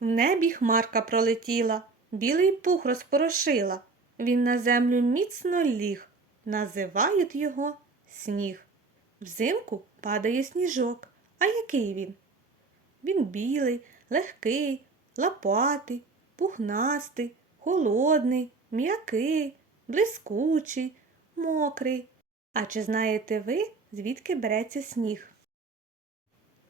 В небі хмарка пролетіла, білий пух розпорошила. Він на землю міцно ліг, називають його сніг. Взимку падає сніжок. А який він? Він білий, легкий, лопатий, пухнастий, холодний, м'який, блискучий, мокрий. А чи знаєте ви, звідки береться сніг?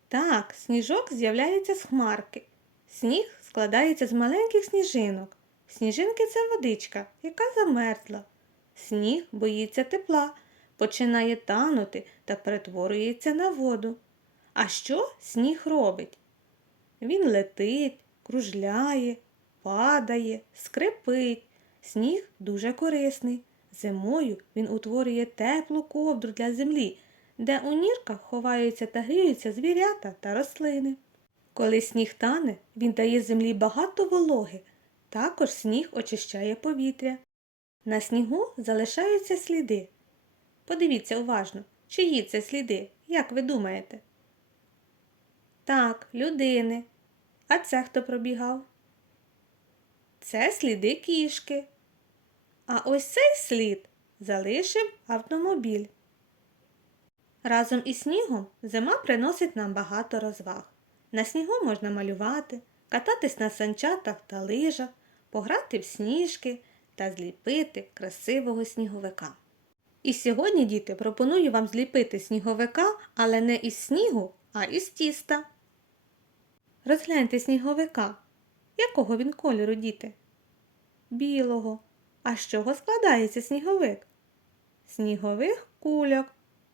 Так, сніжок з'являється з хмарки. Сніг складається з маленьких сніжинок. Сніжинки це водичка, яка замерзла. Сніг боїться тепла, починає танути та перетворюється на воду. А що сніг робить? Він летить, кружляє, падає, скрипить. Сніг дуже корисний. Зимою він утворює теплу ковдру для землі, де у нірках ховаються та гріються звірята та рослини. Коли сніг тане, він дає землі багато вологи. Також сніг очищає повітря. На снігу залишаються сліди. Подивіться уважно, чиї це сліди, як ви думаєте? Так, людини. А це хто пробігав? Це сліди кішки. А ось цей слід залишив автомобіль. Разом із снігом зима приносить нам багато розваг. На снігу можна малювати, кататись на санчатах та лижах, пограти в сніжки та зліпити красивого сніговика. І сьогодні, діти, пропоную вам зліпити сніговика, але не із снігу, а із тіста. Розгляньте сніговика. Якого він кольору, діти? Білого. А з чого складається сніговик? Снігових кульок.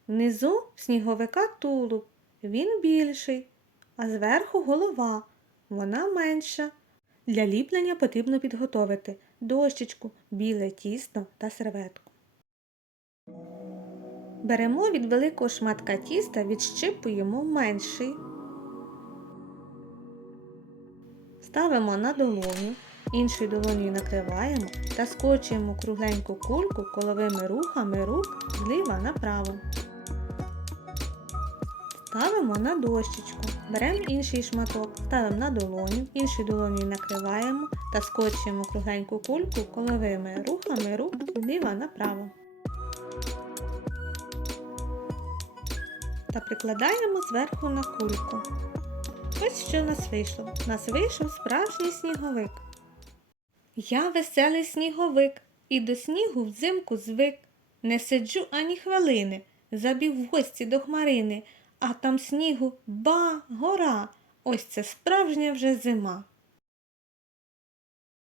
Внизу сніговика тулуб. Він більший, а зверху голова. Вона менша. Для ліплення потрібно підготовити дощечку, біле тісто та серветку. Беремо від великого шматка тіста, відщипуємо менший. Ставимо на долоню, іншою долонею накриваємо та скочуємо кругленьку кульку коловими рухами рук зліва направо. Ставимо на дощечку, беремо інший шматок, ставимо на долоню, іншою долонею накриваємо та скочуємо кругленьку кульку коловими рухами рук зліва направо. Та прикладаємо зверху на кульку. Ось що у нас вийшло. У нас вийшов справжній сніговик. Я веселий сніговик, і до снігу взимку звик. Не сиджу ані хвилини, забіг в гості до хмарини, а там снігу ба, гора. Ось це справжня вже зима.